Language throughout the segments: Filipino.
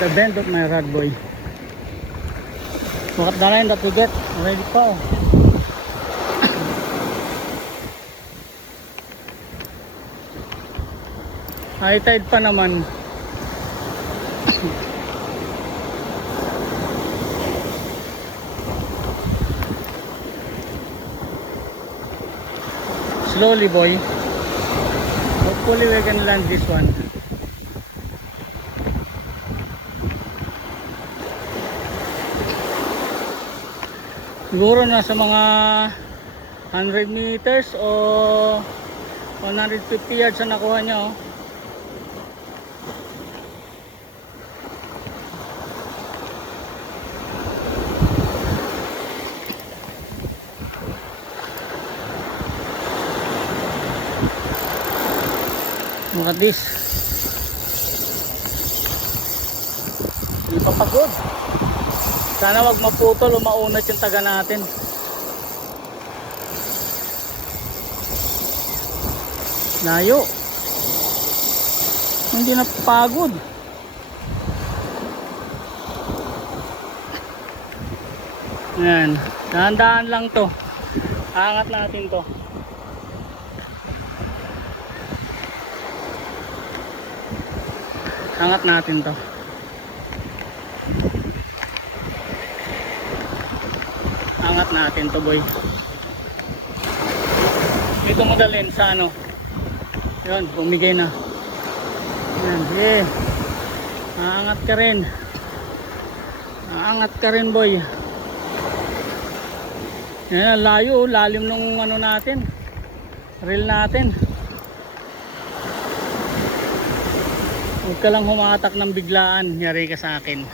the bend of my rod, boy. Look at the line that we get. Ready pa, oh. High tide pa naman. Slowly, boy. Hopefully we can land this one. Siguro nasa mga 100 meters o 150 yards na nakuha niya, oh. Look at this. Hindi pa pagod. Sana wag maputol o maunat yung taga natin. Layo. Hindi na pagod. Ayan. Dahan-dahan lang to. Angat natin to. Angat natin to. Angat natin to, boy. Dito mo dalhin sa ano. Yun, bumigay na. Yan, sige. Aangat ka rin. Aangat ka rin, boy. Yan, layo. Lalim nung ano natin. Reel natin. Huwag ka lang humatak ng biglaan. Yari ka sa akin.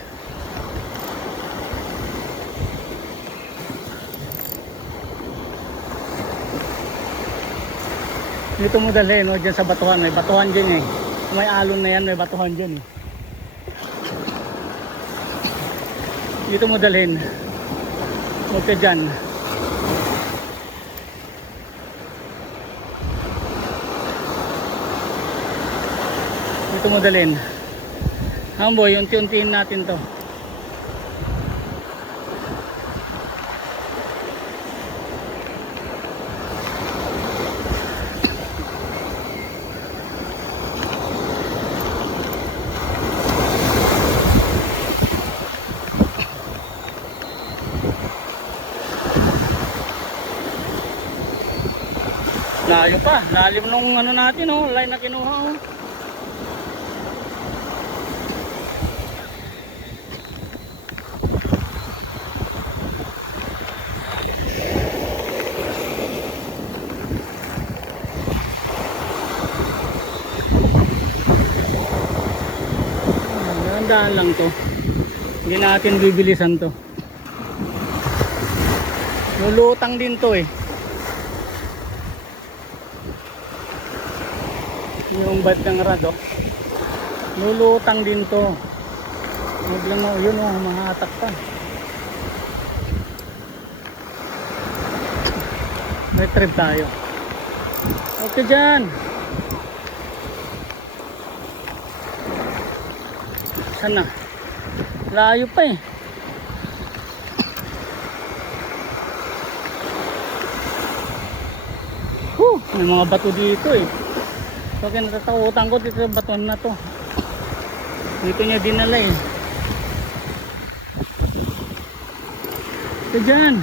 Dito mo dalhin, no? Diyan sa batuhan. May batuhan dyan, eh. May alon na yan, may batuhan dyan, eh. Dito mo dalhin. Huwag ka dyan. Dito mo dalhin. Boy, unti-untiin natin to. Layo pa, lalim nung ano natin, oh, line na kinuha, oh. Dahan lang to. Hindi natin bibilisan to. Lulutang din to, eh. Yung bad ng rad, oh. Lulutang din to. Huwag lang, oh, yun, oh, mahatak pa. May trip tayo. Okay dyan. Sana. Layo pa, eh. May mga bato dito, eh. So kaya natatakutan ko dito sa batuan na to. Dito niya dinala, eh. Ito dyan.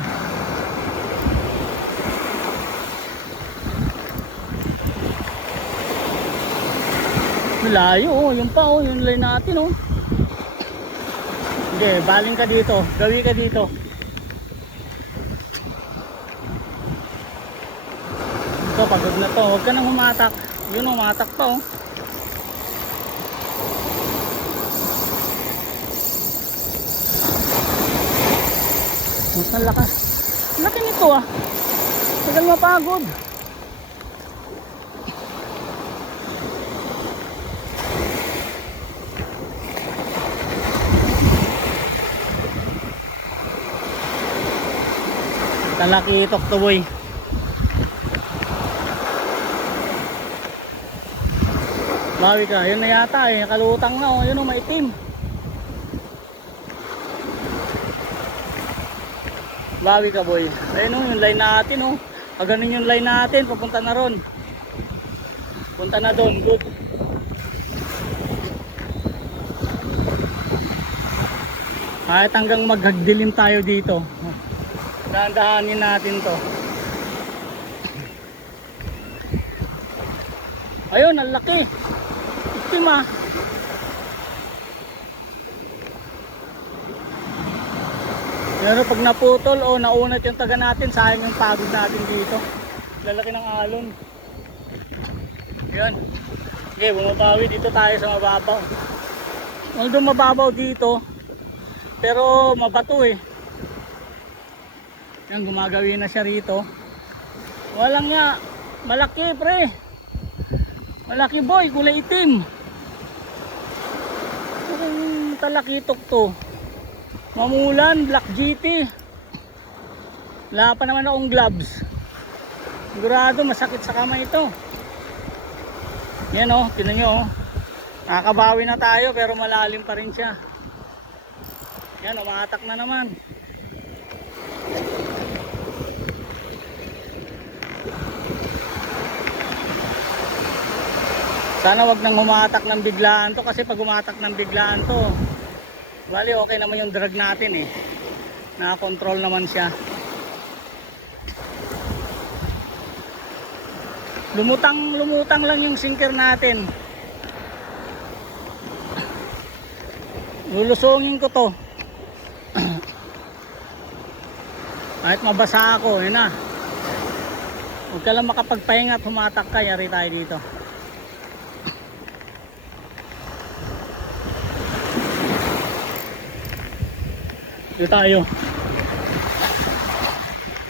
Malayo, oh. Yun pa, oh. Yung line natin, oh. Hindi, baling ka dito. Gawi ka dito. Ito, pagod na to. Huwag ka nang humatak. Yun, humatak pa, oh. Mas lakas. Laki nito, ah. Tagal mapagod. Talaki itok to, boy. Bawi ka, yun na yata, eh. Kalutang na, oh. Yun, oh, maitim. Bawi ka boy. Ayun yung line natin oh. Ganun yung line natin, papunta na ron. Punta na doon, good. Kahit hanggang maghagdilim tayo dito. Dahan-dahanin natin to. Ayun, ang laki. Itim ah. Pero pag naputol o naunat yung taga natin, sayang yung pagod natin dito. Lalaki ng alon. Yan. Okay, bumabawi dito tayo sa mababaw. Although mababaw dito, pero mabato eh. Yan, gumagawin na siya rito. Walang nga, malaki pre. Malaki boy, kulay itim. Parang talakitok to. Mamulan, Black GT. Wala pa naman akong gloves. Sigurado masakit sa kamay ito. Yan o, tinan nyo o. Nakakabawi na tayo pero malalim pa rin siya. Yan, umatak na naman. Sana wag nang humatak ng biglaan to, kasi pag humatak ng biglaan to, bali okay naman yung drag natin eh. Nakakontrol naman siya. Lumutang lang yung sinker natin. Lulusungin ko to. Kahit mabasa ako, yun na. Huwag ka lang makapagpahinga at humatak ka, yari tayo dito. Dito tayo.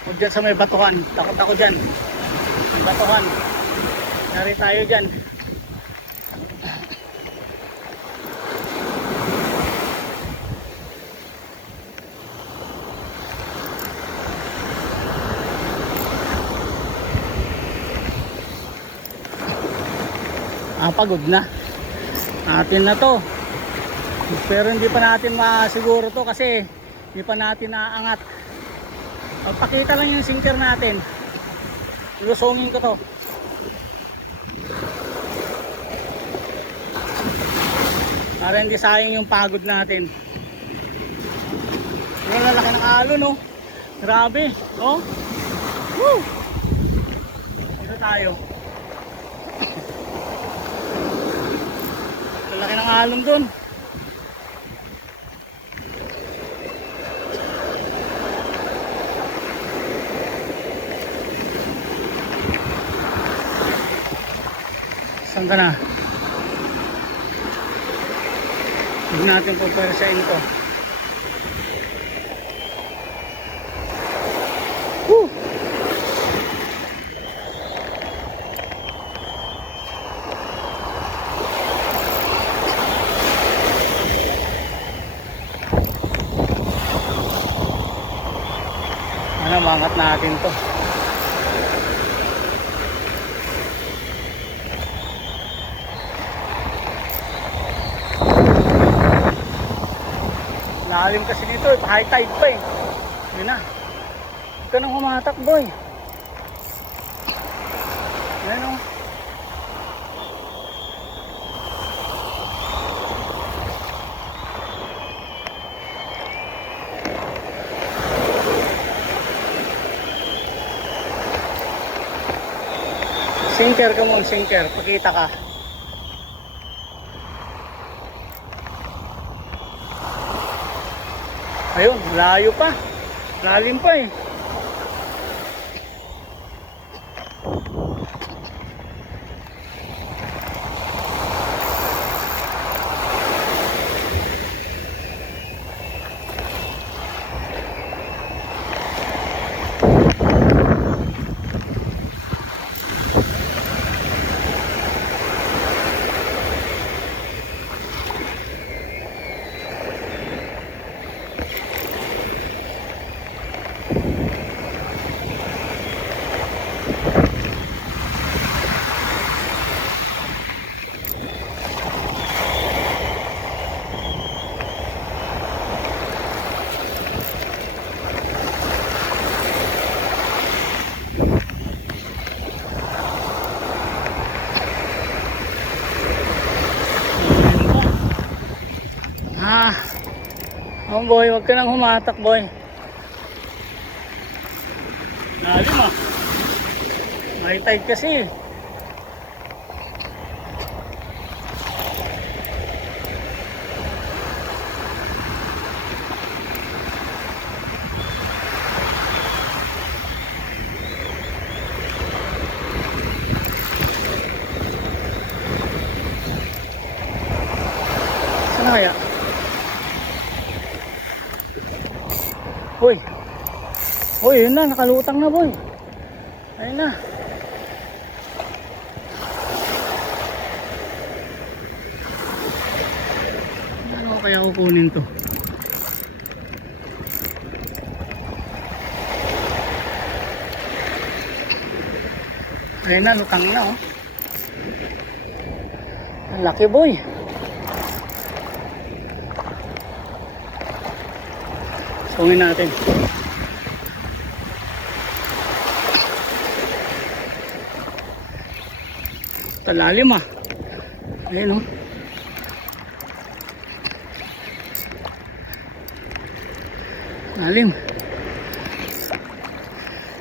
Huwag dyan sa may batuhan. Takot ako dyan. May batuhan. Yari tayo dyan. Pagod na. Atin na to. Pero hindi pa natin masiguro to kasi hindi pa natin naaangat. Magpakita lang yung sinker natin. Lusungin ko to. Para hindi sayang yung pagod natin. Yung lalaki ng alon no. Grabe. Oh. Woo! Dito tayo. Lalaki ng alon dun. Saan ka na? Huwag natin pagpersain ito. Woo! Ano, mangat natin to. Lalim kasi dito eh, high tide pa eh. Yun na. Huwag ka nang humatak boy. Yan o. Sinker ka mo, sinker. Pakita ka. Ayun, layo pa. Lalim pa eh. Oh boy, wag ka nang humatak boy. Lalim ah. High tide kasi. Saan kaya? Uy. Uy, yun na, nakalutang na boy. Ayun na. Ano kaya kukunin to? Ayun na, lutang na oh. Ang laki boy. Sungin natin. Talalim ah. Ayun oh. Lalim.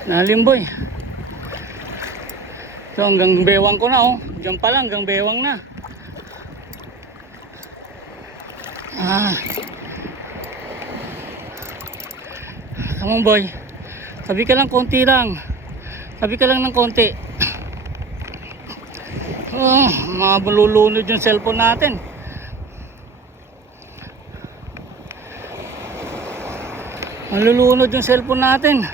Lalim boy. So hanggang bewang ko na oh. Diyan pa lang hanggang bewang na. Ah. Come on boy. Tabi ka lang konti lang. Tabi ka lang ng konti. Oh, malulunod yung cellphone natin. Malulunod yung cellphone natin.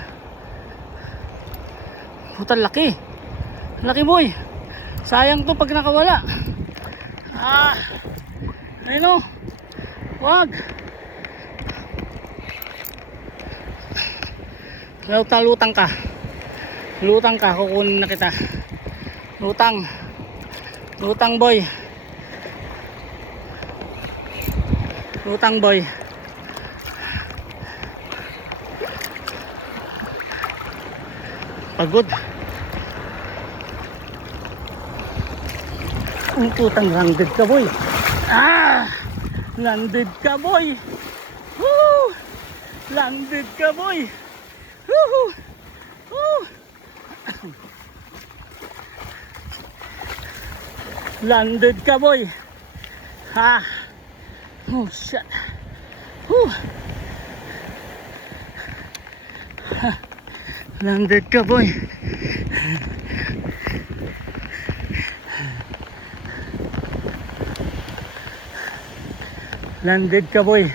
Puta, laki. Laki boy. Sayang to pag nakawala. Ah. Ayun oh. Wag. Lutang ka. Lutang ka, kukunin na kita. Lutang. Lutang boy. Lutang boy. Pagod. Ang putang landed ka boy. Ah! Landed ka boy. Woo! Landed ka boy. Woo! Woo! Landed ka boy. Ha. Oh shit. Woo. Landed ka boy. Landed ka boy.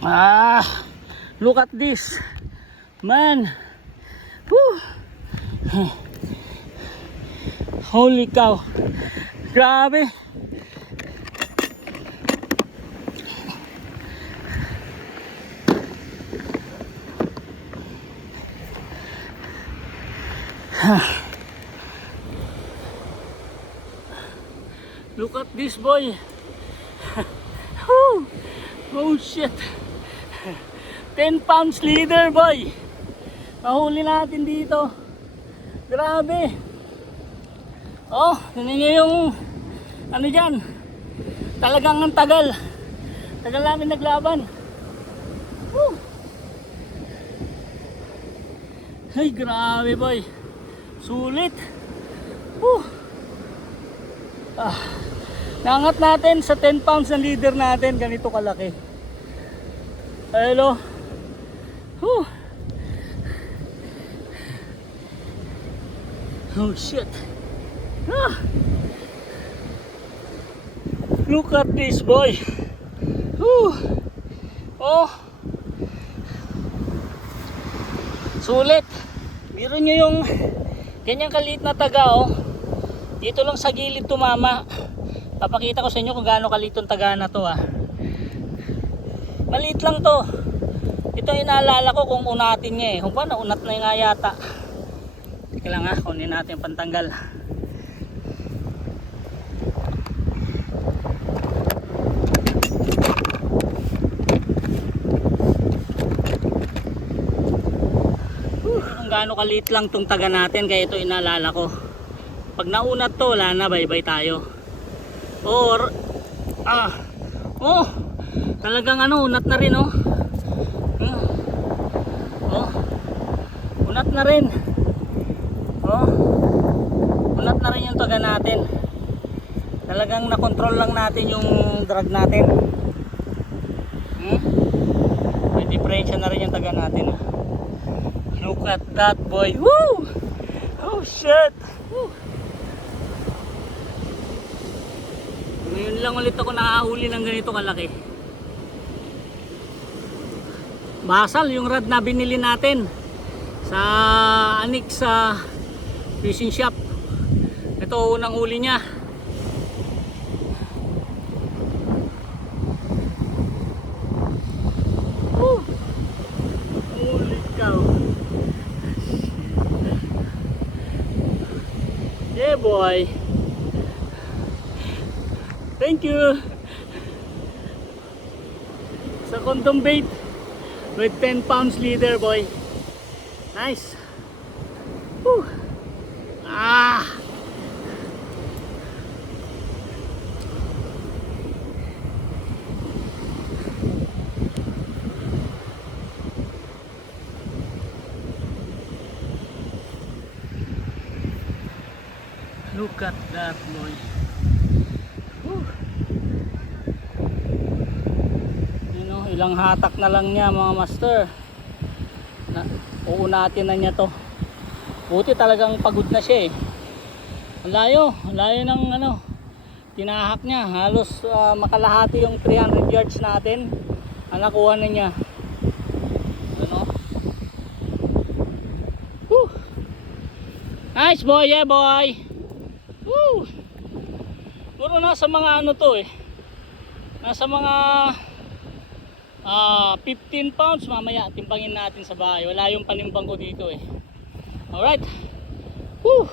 Ah, look at this. Man. Woo. Holy cow. Grabe. Look at this boy. Oh shit. 10 pounds leader boy. Nahuli natin dito. Grabe. Oh, tingnan nyo yung ano dyan. Talagang ang tagal. Tagal namin naglaban. Woo. Ay, grabe boy. Sulit. Woo. Ah. Nangat natin sa 10 pounds ng leader natin. Ganito kalaki. Hello. Woo. Oh shit. Ah. Look at this boy. Woo. Oh. Sulit. Biro nyo yung ganyang kaliit na taga oh. Dito lang sa gilid tumama. Papakita ko sa inyo kung gaano kaliit yung taga na to ah. Maliit lang to. Ito yung naalala ko kung unatin niya eh. Kung pa naunat na nga yata. Teka lang ha, kunin natin yung pantanggal. Kung gaano kaliit lang tong taga natin, kaya ito inaalala ko. Pag naunat to, wala na, bye bye tayo. Or oh, Talagang ano, unat na rin oh. Oh. Unat na rin. Oh. Unat na rin yung taga natin. Talagang na-control lang natin yung drag natin. May diferensya na rin yung taga natin. Look at that boy. Woo! Oh shit. Woo! Ngayon lang ulit ako nakahuli ng ganito kalaki. Basal yung rod na binili natin sa Anix sa fishing shop. Ito unang huli niya. Holy cow. Yeah boy. Thank you. Sa condom bait with 10 pounds leader boy. Nice. Whew. Ah. Look at that boy. Whew. You know, ilang hatak na lang niya mga master. Uunatin na niya to. Buti talagang pagod na siya eh. Ang layo ng ano, tinahak niya. Halos makalahati yung 300 yards natin. Ang nakuha na niya. Ano? Whew. Nice boy, yeah boy. Woo! Puro nasa mga ano to eh. Nasa mga 15 pounds. Mamaya timpangin natin sa bahay. Wala yung panimbang ko dito eh. Alright. Woo!